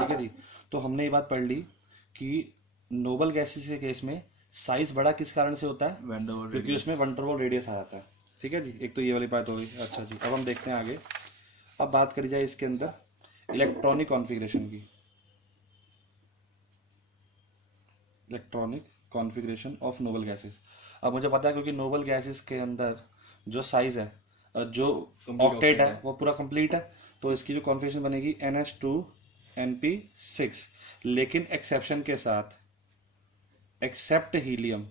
ठीक है जी। तो हमने ये बात पढ़ ली कि नोबल गैसेस के केस में साइज बड़ा किस कारण से होता है, क्योंकि उसमें वंडरवॉल रेडियस आ जाता है। ठीक है जी, एक तो ये वाली बात हो गई। अच्छा जी, अब हम देखते हैं आगे। अब बात करी जाए इसके अंदर इलेक्ट्रॉनिक कॉन्फ़िगरेशन की। Electronic configuration of noble gases. अब मुझे पता है क्योंकि नोबल गैसेस के अंदर जो साइज है, जो ऑक्टेट है वो पूरा कंप्लीट है, तो इसकी जो कॉन्फ़िगरेशन बनेगी NH2NP6। लेकिन एक्सेप्शन के साथ, एक्सेप्ट हीलियम,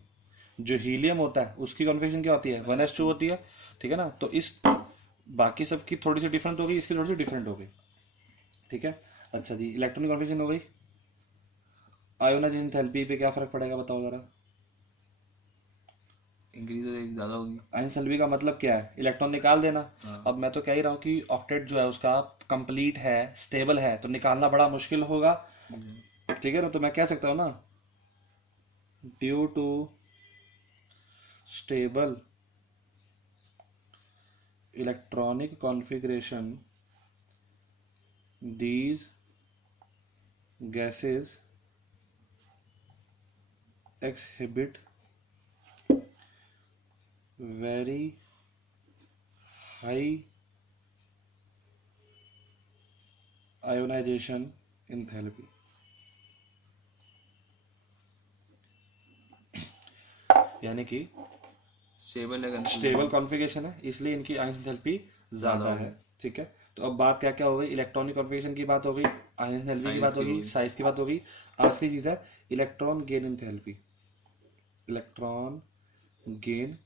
जो हीलियम होता है उसकी कॉन्फ़िगरेशन क्या होती है, 1s2 होती है। ठीक है ना, तो इस बाकी सब की थोड़ी सी डिफरेंट होगी, इसकी थोड़ी सी डिफरेंट होगी। ठीक है। अच्छा जी, इलेक्ट्रॉनिक कॉन्फ़िगरेशन हो गई। आयोनाइजेशन एंथैल्पी पे क्या फर्क पड़ेगा बताओ जरा। इंक्रीज हो जाएगी, ज्यादा होगी। आयोनाइजेशन एंथैल्पी का मतलब क्या है, इलेक्ट्रॉन निकाल देना। अब मैं तो कह ही रहा हूँ कि ऑक्टेट जो है उसका कंप्लीट है, स्टेबल है, तो निकालना बड़ा मुश्किल होगा। ठीक है ना, तो मैं कह सकता हूँ ना, due to stable electronic configuration these gases exhibit very high ionization enthalpy। यानी कि स्टेबल कॉन्फ़िगरेशन है, इसलिए इनकी आयन एंथैल्पी ज्यादा है। ठीक है, तो अब बात क्या क्या हो गई, इलेक्ट्रॉनिक कॉन्फ़िगरेशन की बात हो गई, आयन एंथैल्पी की बात हो गई, साइज की बात हो गई। आखिरी चीज है electron gain enthalpy. Electron gain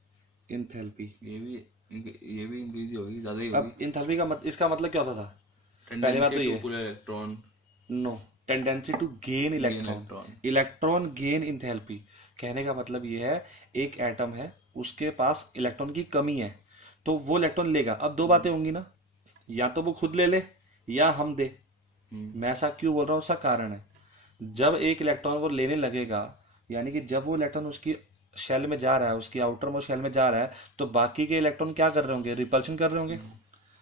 enthalpy ये भी इंक्रीज होगी, ज्यादा ही होगी। अब एंथैल्पी का इसका मतलब क्या होता था, पहली बात तो ये electron, no, tendency to gain electron. Electron gain enthalpy कहने का मतलब ये है, एक एटम है उसके पास इलेक्ट्रॉन की कमी है, तो वो इलेक्ट्रॉन लेगा। अब दो बातें होंगी ना, या तो वो खुद ले ले या हम दे। मैं ऐसा क्यों बोल रहा हूँ, उसका कारण है, जब एक इलेक्ट्रॉन वो लेने लगेगा, यानी कि जब वो इलेक्ट्रॉन उसकी शेल में जा रहा है, उसकी आउटर मोस्ट शेल में जा रहा है, तो बाकी के इलेक्ट्रॉन क्या कर रहे होंगे, रिपल्शन कर रहे होंगे।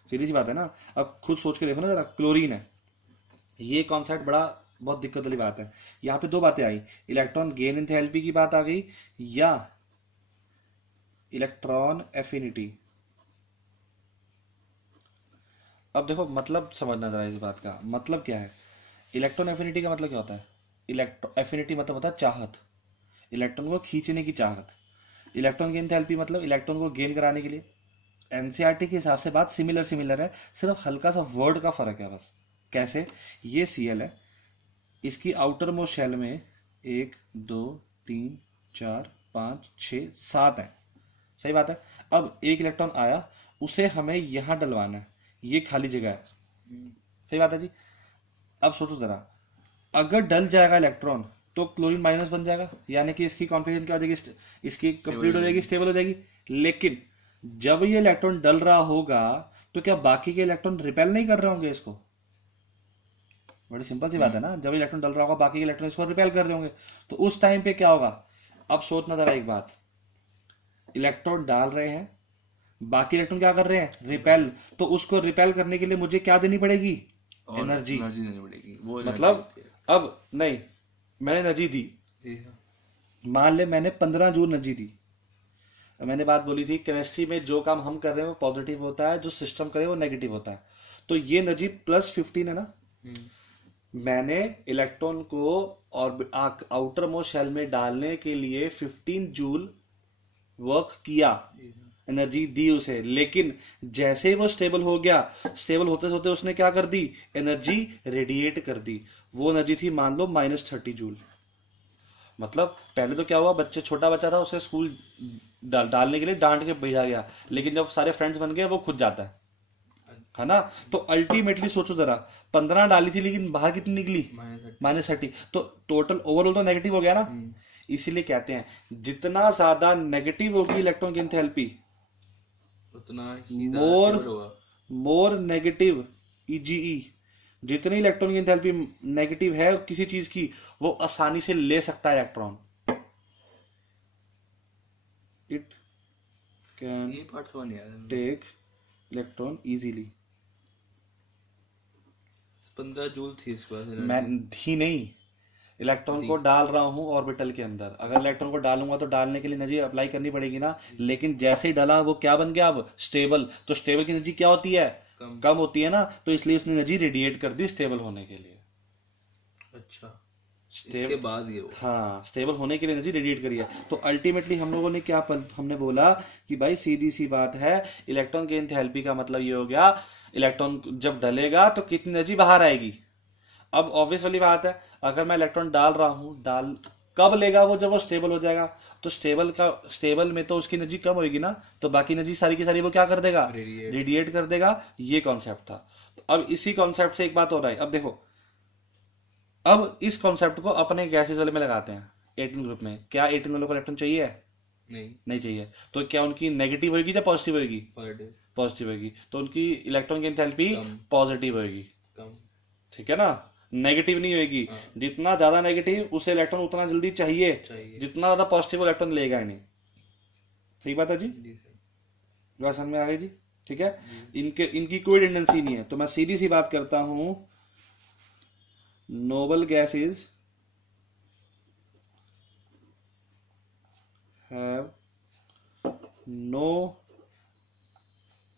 सीधी सी बात है ना। अब खुद सोच के देखो ना जरा, क्लोरीन है, ये कॉन्सेप्ट बड़ा बहुत दिक्कत वाली बात है। यहाँ पे दो बातें आई, इलेक्ट्रॉन गेन एंथैल्पी की बात आ गई या इलेक्ट्रॉन एफिनिटी। अब देखो मतलब समझना जरा इस बात का मतलब क्या है। इलेक्ट्रॉन एफिनिटी का मतलब क्या होता है, इलेक्ट्रॉन एफिनिटी मतलब होता है चाहत, इलेक्ट्रॉन को खींचने की चाहत। इलेक्ट्रॉन गेन एंथैल्पी मतलब इलेक्ट्रॉन को गेन कराने के लिए। एनसीईआरटी के हिसाब से बात सिमिलर सिमिलर है, सिर्फ हल्का सा वर्ड का फर्क है बस। कैसे, ये Cl है, इसकी आउटर मोस्ट शेल में 1 2 3 4 5 6 7 है, सही बात है। अब एक इलेक्ट्रॉन आया, उसे हमें यहां डलवाना है, ये खाली जगह है, सही बात है जी। अब सोचो जरा, अगर डल जाएगा इलेक्ट्रॉन तो क्लोरीन माइनस बन जाएगा, यानी कि इसकी कॉन्फ़िगरेशन क्या हो जाएगी, इसकी कंप्लीट हो जाएगी, स्टेबल हो जाएगी। लेकिन जब ये इलेक्ट्रॉन डल रहा होगा तो क्या बाकी के इलेक्ट्रॉन रिपेल नहीं कर रहे होंगे इसको, बड़ी सिंपल सी बात है ना। जब इलेक्ट्रॉन डल रहा होगा बाकी के इलेक्ट्रॉन इसको रिपेल कर रहे होंगे, तो उस टाइम पे क्या होगा। अब सोचना जरा एक बात, इलेक्ट्रॉन डाल रहे हैं, बाकी इलेक्ट्रॉन क्या कर रहे हैं, रिपेल, तो उसको रिपेल करने के लिए मुझे क्या देनी पड़ेगी, एनर्जी देनी पड़ेगी। वो मतलब अब नहीं, मैंने एनर्जी दी, मान ले मैंने 15 जूल एनर्जी दी। मैंने बात बोली थी केमिस्ट्री में जो काम हम कर रहे हैं वो पॉजिटिव होता है, जो सिस्टम करे वो नेगेटिव होता है। तो ये एनर्जी +15 है ना। मैंने इलेक्ट्रॉन को और आउटर मोस्ट शेल में डालने के लिए 15 जूल वर्क किया, एनर्जी दी उसे। लेकिन जैसे ही वो स्टेबल हो गया, स्टेबल होते होते उसने क्या कर दी, एनर्जी रेडिएट कर दी। वो एनर्जी थी मान लो -30 जूल। मतलब पहले तो क्या हुआ, बच्चे छोटा बच्चा था उसे स्कूल डालने के लिए डांट के भेजा गया, लेकिन जब सारे फ्रेंड्स बन गए वो खुद जाता है ना। तो अल्टीमेटली सोचो जरा, 15 डाली थी लेकिन बाहर कितनी निकली, -30, तो टोटल ओवरऑल तो नेगेटिव हो गया ना। इसीलिए कहते हैं जितना ज्यादा नेगेटिव होगी इलेक्ट्रॉन की एंथैल्पी, उतना ही स्टेबल होगा। मोर नेगेटिव ईजीई, जितनी इलेक्ट्रॉन की एंथैल्पी नेगेटिव है किसी चीज की, वो आसानी से ले सकता है electron. It can take electron easily. 15 joule थी इसके पास मैं ही नहीं, इलेक्ट्रॉन को डाल रहा हूँ ऑर्बिटल के अंदर। अगर इलेक्ट्रॉन को डालूंगा तो डालने के लिए एनर्जी अप्लाई करनी पड़ेगी ना, लेकिन जैसे ही डाला वो क्या बन गया, अब स्टेबल। तो स्टेबल की एनर्जी क्या होती है, कम होती है ना, तो इसलिए उसने एनर्जी रेडिएट कर दी स्टेबल होने के लिए। अच्छा, इसके बाद ये हाँ, स्टेबल होने के लिए एनर्जी रेडिएट करी है। तो अल्टीमेटली हम लोगों ने क्या हमने बोला कि भाई सीधी सी बात है, इलेक्ट्रॉन की एंथैल्पी का मतलब ये हो गया, इलेक्ट्रॉन जब डलेगा तो कितनी एनर्जी बाहर आएगी। अब ऑब्वियस वाली बात है, अगर मैं इलेक्ट्रॉन डाल रहा हूं, कब लेगा वो, जब वो स्टेबल हो जाएगा। तो स्टेबल में तो उसकी एनर्जी कम होगी ना, तो बाकी एनर्जी सारी की सारी वो क्या कर देगा, रेडिएट कर देगा। ये कॉन्सेप्ट था। तो अब इसी कॉन्सेप्ट से एक बात हो रहा है। अब देखो, अब इस कॉन्सेप्ट को अपने गैसेस वाले में लगाते हैं, एटम ग्रुप में। क्या एटम वालों को इलेक्ट्रॉन चाहिए? नहीं चाहिए। तो क्या उनकी नेगेटिव होगी या पॉजिटिव होगी? पॉजिटिव होगी। तो उनकी इलेक्ट्रॉन की एंथैल्पी पॉजिटिव होगी, ठीक है ना, नेगेटिव नहीं होगी। जितना ज्यादा नेगेटिव उसे इलेक्ट्रॉन उतना जल्दी चाहिए। जितना ज्यादा पॉजिटिव इलेक्ट्रॉन लेगा ही नहीं। सही बात है जी, बात समझ में आ गई जी? ठीक है, इनकी कोई टेंडेंसी नहीं है। तो मैं सीधी सी बात करता हूं, noble gases have no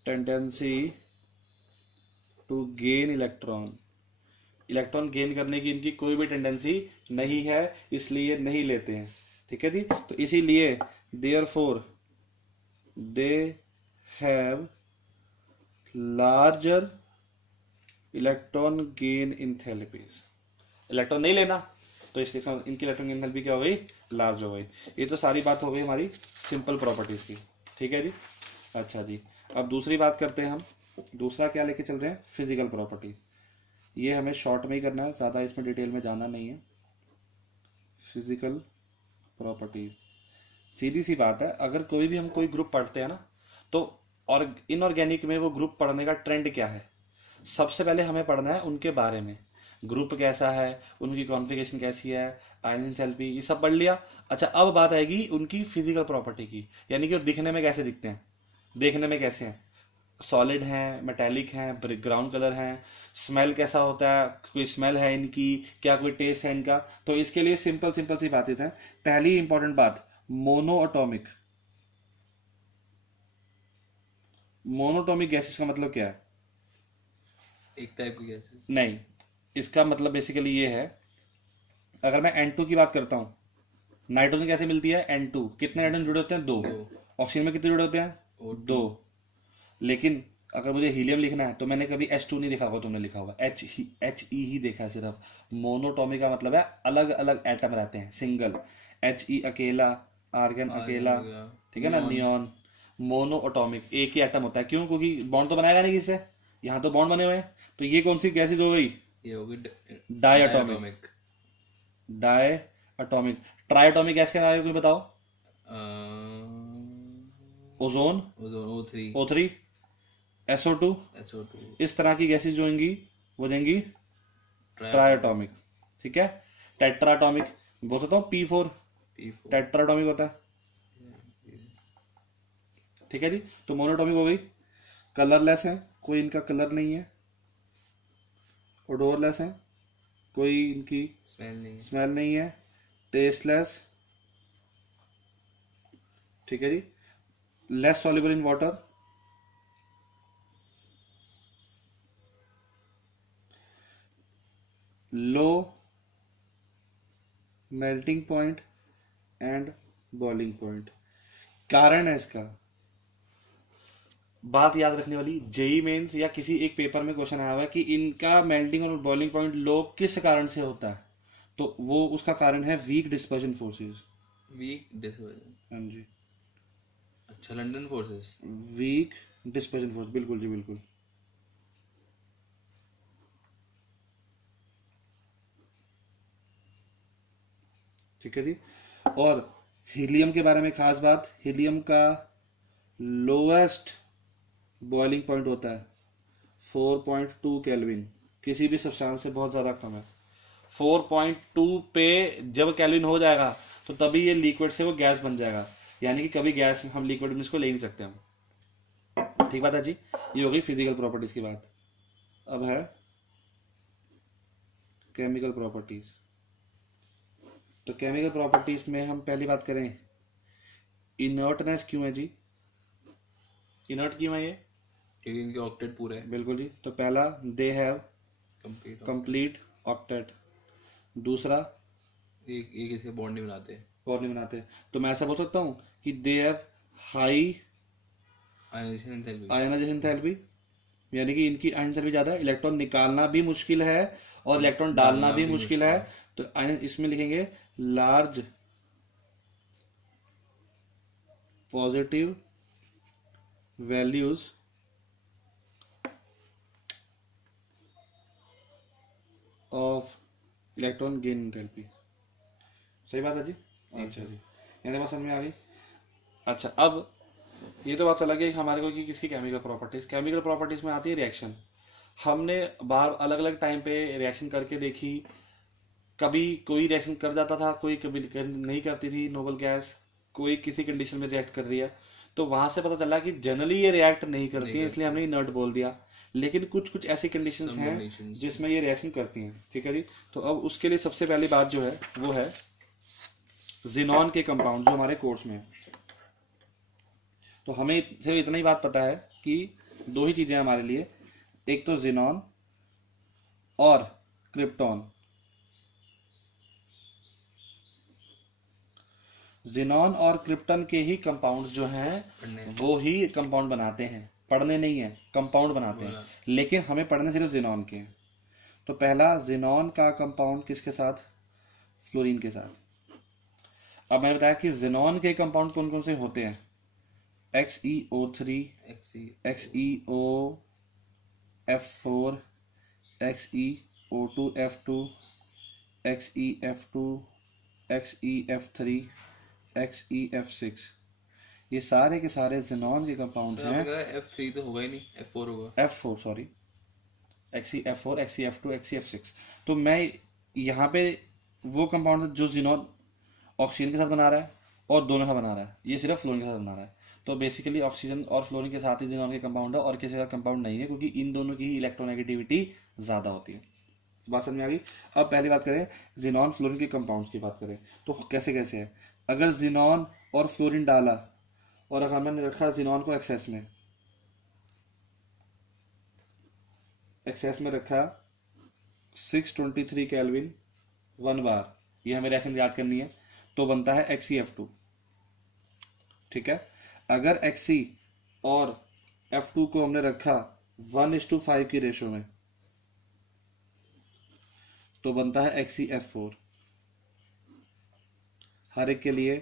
tendency to gain electron। Electron gain करने की इनकी कोई भी टेंडेंसी नहीं है, इसलिए नहीं लेते हैं। ठीक है जी? तो इसीलिए therefore they have larger electron gain enthalpies। Electron नहीं लेना तो इसलिए इनकी इलेक्ट्रॉन की एंथैल्पी क्या हो गई, लार्ज हो गई। ये तो सारी बात हो गई हमारी सिंपल प्रॉपर्टीज की। ठीक है जी? अच्छा जी, अब दूसरी बात करते हैं हम। दूसरा क्या लेके चल रहे हैं, फिजिकल प्रॉपर्टीज। ये हमें शॉर्ट में ही करना है, ज्यादा इसमें डिटेल में जाना नहीं है। फिजिकल प्रॉपर्टीज, सीधी सी बात है, अगर कोई भी हम कोई ग्रुप पढ़ते हैं ना, तो और इनऑर्गेनिक में वो ग्रुप पढ़ने का ट्रेंड क्या है, सबसे पहले हमें पढ़ना है उनके बारे में। ग्रुप कैसा है, उनकी कॉन्फ़िगरेशन कैसी है, आयन एंथैल्पी, ये सब पढ़ लिया। अच्छा, अब बात आएगी उनकी फिजिकल प्रॉपर्टी की, यानी कि वो दिखने में कैसे दिखते हैं, देखने में कैसे हैं, सॉलिड हैं, मेटेलिक हैं, ग्राउंड कलर हैं, स्मेल कैसा होता है, कोई स्मेल है इनकी, क्या कोई टेस्ट है इनका। तो इसके लिए सिंपल सी बातें हैं। पहली इंपॉर्टेंट बात, मोनोएटॉमिक। मोनोएटॉमिक गैसेस का मतलब क्या है? एक टाइप की गैसेस नहीं, इसका मतलब बेसिकली ये है, अगर मैं N2 की बात करता हूं, नाइट्रोजन कैसे मिलती है, N2। कितने नाइट्रोजन जुड़े होते हैं, 2। ऑक्सीजन में कितने जुड़े होते हैं, 2। लेकिन अगर मुझे हीलियम लिखना है तो मैंने कभी H2 नहीं लिखा होगा, तुमने लिखा होगा HE ही देखा है सिर्फ। मोनोटॉमिक का मतलब है अलग अलग एटम रहते हैं, सिंगल। HE अकेला, आर्गन अकेला, ठीक है ना, नियॉन। मोनोएटॉमिक एक ही एटम होता है। क्यों? क्योंकि बॉन्ड तो बनाएगा नहीं किससे, यहाँ तो बॉन्ड बने हुए हैं। तो ये कौन सी गैसेज हो गई, ये होगी डायटोमिक। डायटोमिक। ट्राइटोमिक गैस के बारे में कोई बताओ? Ozone, O3, SO2। इस तरह की गैसेज जो होंगी वो देंगी ट्राइटोमिक। ठीक है? टेट्राटोमिक बोल सकता हूँ, P4 टेट्राटोमिक होता है। ठीक है जी? तो मोनोटॉमिक हो गई। कलरलेस है, कोई इनका कलर नहीं है। ओडोरलेस है, कोई इनकी स्मेल नहीं है। टेस्टलेस, ठीक है जी। Less soluble in water, low melting point and boiling point. कारण है इसका, बात याद रखने वाली, जेई मेंस या किसी एक पेपर में क्वेश्चन आया हुआ है कि इनका मेल्टिंग और बॉइलिंग पॉइंट लो किस कारण से होता है, तो वो उसका कारण है weak dispersion forces. Weak dispersion, हाँ जी। अच्छा, London forces, weak dispersion force, बिल्कुल जी बिल्कुल। ठीक है जी। और हीलियम के बारे में खास बात, हीलियम का लोएस्ट बॉइलिंग पॉइंट होता है 4.2 केल्विन। किसी भी सब्सटेंस से बहुत ज्यादा कम है। 4.2 पे जब केल्विन हो जाएगा तो तभी ये लिक्विड से वो गैस बन जाएगा, यानी कि कभी गैस हम लिक्विड में इसको ले नहीं सकते हम। ठीक बात है जी? ये हो गई फिजिकल प्रॉपर्टीज की बात। अब है केमिकल प्रॉपर्टीज। तो केमिकल प्रॉपर्टीज में हम पहली बात करें, इनर्टनेस क्यों है जी, इनर्ट क्यों है ये, क्योंकि इनके ऑक्टेट पूरे हैं। बिल्कुल जी। तो पहला, दे हैव कंप्लीट ऑक्टेट। दूसरा, एक किसी बॉन्ड नहीं बनाते, बॉन्ड नहीं बनाते। तो मैं ऐसा बोल सकता हूँ कि they have high ionisation enthalpy, यानी कि इनकी आयन एंथैल्पी ज्यादा है, इलेक्ट्रॉन निकालना भी मुश्किल है और इलेक्ट्रॉन डालना भी मुश्किल है। तो इसमें लिखेंगे large positive values of electron gain enthalpy. सही बात है जी। अच्छा जी, मेरे पास समझ में आ गई। अच्छा, अब ये तो बात चला गई हमारे को कि किसकी केमिकल प्रॉपर्टीज। केमिकल प्रॉपर्टीज में आती है रिएक्शन। हमने बाहर अलग अलग टाइम पे रिएक्शन करके देखी, कभी कोई रिएक्शन कर जाता था, कोई कभी नहीं करती थी नोबल गैस, कोई किसी कंडीशन में रिएक्ट कर रही है। तो वहां से पता चला कि जनरली ये रिएक्ट नहीं करती है, इसलिए हमने इनर्ट बोल दिया। लेकिन कुछ कुछ ऐसी कंडीशंस हैं जिसमें ये रिएक्शन करती हैं। ठीक है जी। तो अब उसके लिए सबसे पहली बात जो है वो है जिनॉन के कंपाउंड जो हमारे कोर्स में है। तो हमें सिर्फ इतना ही बात पता है कि दो ही चीजें हमारे लिए, एक तो जिनॉन और क्रिप्टॉन। जिनॉन और क्रिप्टन के ही कंपाउंड जो हैं वो ही कंपाउंड बनाते हैं, पढ़ने नहीं है, कंपाउंड बनाते हैं। लेकिन हमें पढ़ने सिर्फ जिनॉन के हैं। तो पहला जिनॉन का कंपाउंड किसके साथ, फ्लोरीन के साथ। अब मैंने बताया कि जिनॉन के कंपाउंड कौन कौन से होते हैं, XeO3, XeO F4, XeO2F2, XeF2, XeF3, XeF6। ये सारे के सारे जिनॉन के कंपाउंड्स हैं। F3 तो होगा ही नहीं, F4 होगा। F4 sorry, XeF4, XeF2, XeF6। तो मैं यहाँ पे वो कंपाउंड जो जिनॉन ऑक्सीजन के साथ बना रहा है और दोनों का बना रहा है, ये सिर्फ फ्लोरीन के साथ बना रहा है। तो बेसिकली ऑक्सीजन और फ्लोरीन के साथ ही जिनॉन के कंपाउंड है और किसी का कंपाउंड नहीं है, क्योंकि इन दोनों की इलेक्ट्रोनेगेटिविटी ज्यादा होती है। बात समझ में आ गई। अब पहली बात करें जिनॉन फ्लोरीन के कंपाउंड्स की बात करें तो कैसे कैसे है। अगर जिनॉन और फ्लोरीन डाला और अगर मैंने रखा जिनॉन को एक्सेस में रखा 623 केल्विन 1 बार, ये हमें रिएक्शन याद करनी है, तो बनता है XeF2। ठीक है। अगर Xe और F2 को हमने रखा 1:5 की रेशो में तो बनता है XeF4। हर एक के लिए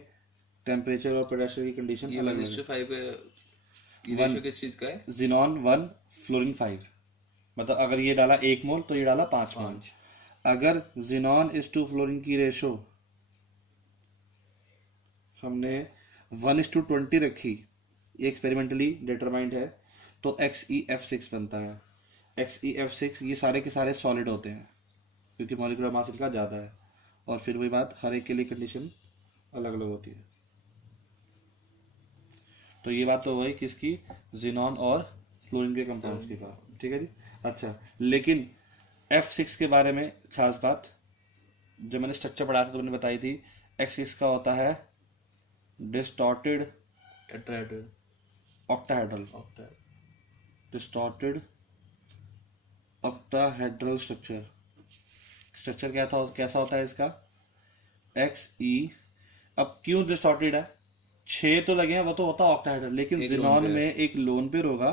टेम्परेचर और प्रेशर की कंडीशन अलग अलग। किस चीज का है, जिनॉन 1 फ्लोरीन 5, मतलब अगर ये डाला 1 मोल तो ये डाला 5 मोल। अगर जिनॉन इज टू फ्लोरीन की रेशो हमने 1:20 रखी, ये एक्सपेरिमेंटली डिटरमाइंड है, तो XeF6 बनता है। XeF6 ये सारे के सारे सॉलिड होते हैं क्योंकि मॉलिक्यूलर मास इनका ज्यादा है। और फिर वही बात, हर एक के लिए कंडीशन अलग अलग होती है। तो ये बात तो वही किसकी, जिनॉन और फ्लोरीन के कंपाउंड्स की बात। ठीक है जी। अच्छा, लेकिन F6 के बारे में खास बात, जब मैंने स्ट्रक्चर पढ़ाया था तो मैंने बताई थी X6 का होता है distorted octahedral distorted octahedral structure कैसा होता है इसका, Xe। अब क्यों डिस्टॉर्टेड है, 6 तो लगे हैं, वो तो होता ऑक्टाहेड्रल, लेकिन जिनॉन में एक लोन पेयर होगा,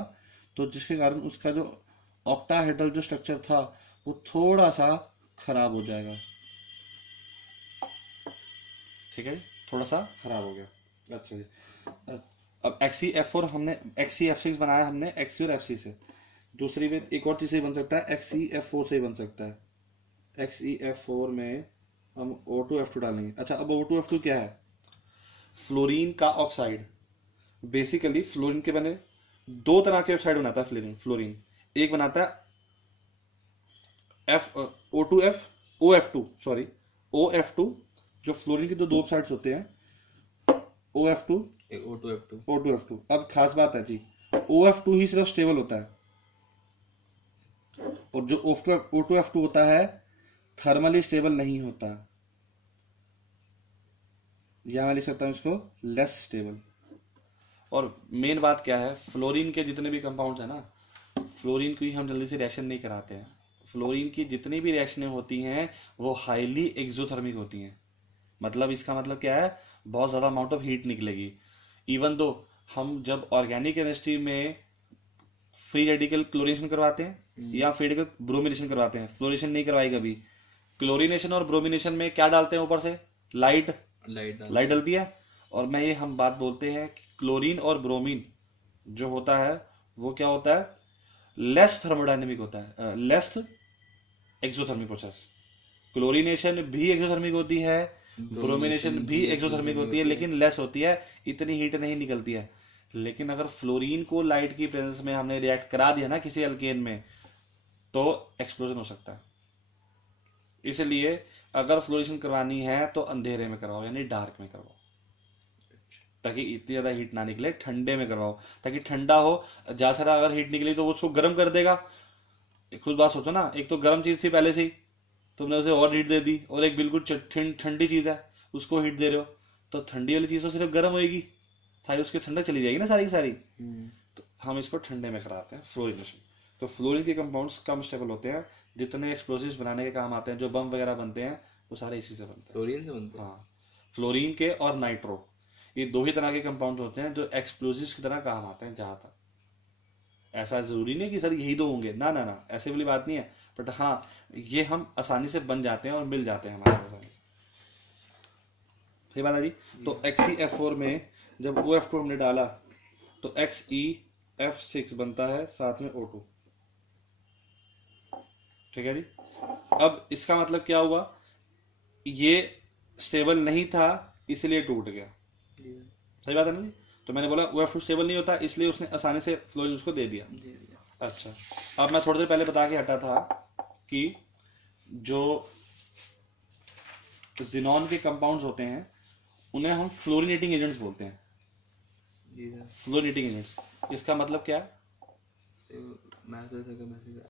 तो जिसके कारण उसका जो ऑक्टाहेड्रल जो स्ट्रक्चर था वो थोड़ा सा खराब हो जाएगा। ठीक है, थोड़ा सा खराब हो गया। अच्छा जी। अब XeF4 हमने XeF6 बनाया हमने Xe और Fc से। दूसरी में एक और चीज से बन सकता है, XeF4 से बन सकता है। XeF4 में हम O2F2 डालेंगे। अच्छा, अब O2F2 क्या है, फ्लोरीन का ऑक्साइड। बेसिकली फ्लोरीन के बने दो तरह के ऑक्साइड बनाता है फ्लोरीन। एक बनाता है OF2 जो फ्लोरीन के दो ऑक्साइड्स होते हैं, O2F2। अब खास बात है जी, OF2 ही सिर्फ स्टेबल होता है और जो O2F2 होता है थर्मली स्टेबल नहीं होता, यहां मैं लिख सकता हूं इसको लेस स्टेबल। और मेन बात क्या है, फ्लोरीन के जितने भी कंपाउंड है ना, फ्लोरीन को ही हम जल्दी से रिएक्शन नहीं कराते हैं। फ्लोरीन की जितनी भी रिएक्शनें होती हैं वो हाईली एक्सोथर्मिक होती हैं। मतलब इसका मतलब क्या है, बहुत ज्यादा अमाउंट ऑफ हीट निकलेगी। इवन दो हम जब ऑर्गेनिक केमिस्ट्री में फ्री रेडिकल क्लोरीनेशन करवाते हैं या फ्री रेडिकल ब्रोमिनेशन करवाते हैं, फ्लोरेशन नहीं करवाई कभी। क्लोरीनेशन और ब्रोमिनेशन में क्या डालते हैं ऊपर से, लाइट लाइट डलती है। और मैं ये हम बात बोलते हैं कि क्लोरीन और ब्रोमीन जो होता है वो क्या होता है, लेस थर्मोडायनेमिक होता है, लेस एक्सोथर्मिक प्रोसेस। क्लोरीनेशन भी एक्सोथर्मिक होती है, ब्रोमिनेशन भी एक्सोथर्मिक होती है, लेकिन लेस होती है, इतनी हीट नहीं निकलती है। लेकिन अगर फ्लोरीन को लाइट की प्रेजेंस में हमने रिएक्ट करा दिया ना किसी अल्केन में, तो एक्सप्लोजन हो सकता है। इसलिए अगर फ्लोरेशन करवानी है तो अंधेरे में करवाओ, यानी डार्क में करवाओ, ताकि इतनी ज्यादा हीट ना निकले। ठंडे में करवाओ ताकि ठंडा हो, ज्यादा सारा अगर हीट निकली तो वो उसको गर्म कर देगा। खुद बात सोचो ना, एक तो गर्म चीज थी पहले से ही, तुमने उसे और हीट दे दी, और एक बिल्कुल ठंडी चीज है उसको हीट दे रहे हो, तो ठंडी वाली चीज तो सिर्फ गर्म होगी, सारी उसकी ठंडक चली जाएगी ना सारी की सारी। तो हम इसको ठंडे में कराते हैं फ्लोरिनेशन। तो फ्लोरीन के कंपाउंड्स कम स्टेबल होते हैं, जितने एक्सप्लोसिव्स बनाने के काम आते हैं, जो बम वगैरह बनते हैं वो सारे इसी से बनते हैं, फ्लोरीन से बनते हैं। हाँ, फ्लोरीन के और नाइट्रो, ये दो ही तरह के कंपाउंड होते हैं जो एक्सप्लोसिव्स की तरह काम आते हैं। जहां तक ऐसा जरूरी नहीं कि सर यही दो होंगे, ना ना ना, ऐसे वाली बात नहीं है, बट हाँ ये हम आसानी से बन जाते हैं और मिल जाते हैं हमारे आसानी से। सही बात है जी। तो XeF4 में जब OF2 हमने डाला तो XeF6 बनता है, साथ में O2। ठीक है जी। अब इसका मतलब क्या हुआ, ये स्टेबल नहीं था इसलिए टूट गया। सही बात है ना जी। तो मैंने बोला OF2 स्टेबल नहीं होता इसलिए उसने आसानी से फ्लोरीन उसको दे दिया। अच्छा, अब मैं थोड़ी देर पहले बता के हटा था कि जो जिनॉन के कंपाउंड्स होते हैं उन्हें हम फ्लोरिनेटिंग एजेंट्स बोलते हैं। फ्लोरिनेटिंग एजेंट्स, इसका मतलब क्या है,